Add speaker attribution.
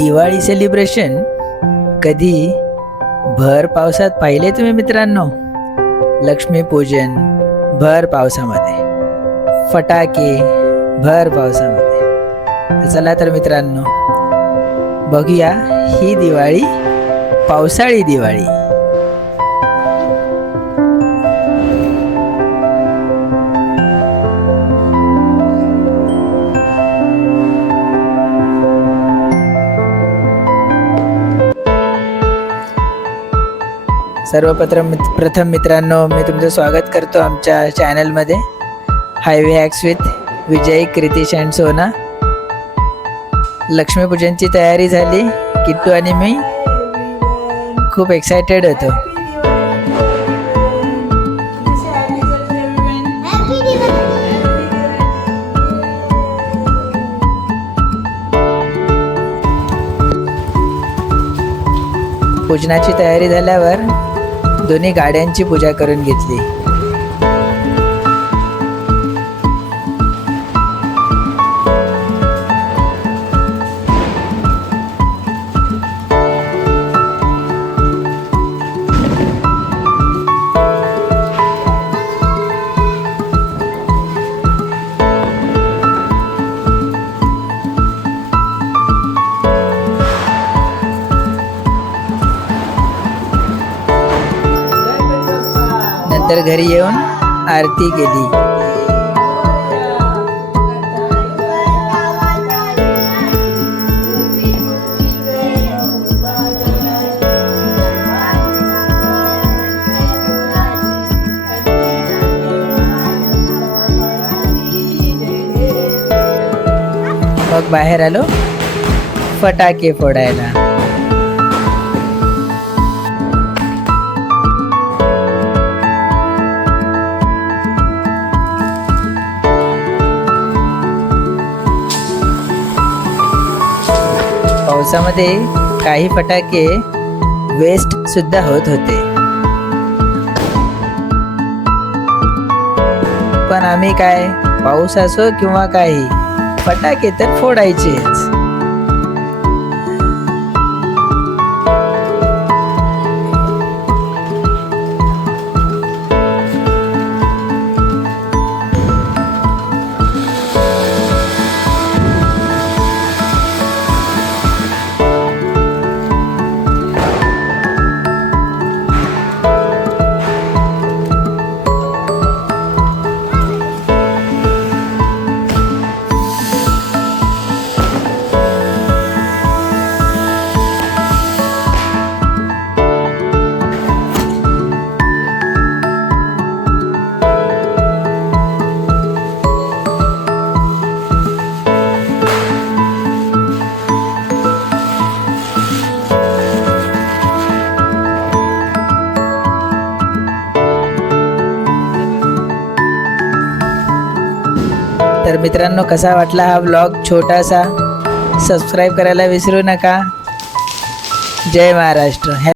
Speaker 1: Diwali celebration कधी भर पावसात पाहिले तुम्ही मित्रांनो? लक्ष्मीपूजन भर पावसामध्ये. फटाके भर पावसामध्ये. चला तर मित्रांनो बघूया ही दिवाळी पावसाळी दिवाळी. सर्वप्रथम प्रथम मित्रांनो मी तुमचं स्वागत करतो आमच्या चॅनलमध्ये highway hacks with Vijay Kritish and Sona. लक्ष्मीपूजनची तयारी झाली किट्टू आणि मी. खूप एक्सायटेड होतो. पूजनाची तयारी झाल्यावर दोन्ही गाड्यांची पूजा करून घेतली. नंतर घरी येऊन आरती केली. मग बाहेर आलो फटाके फोडायला. पावसामध्ये काही फटाके वेस्ट सुद्धा होत होते. पण आम्ही काय पाऊस असो किंवा काही फटाके तर फोडायचेच. तर मित्रांनो कसा वाटला हा ब्लॉग छोटासा सबस्क्राईब करायला विसरू नका. जय महाराष्ट्र.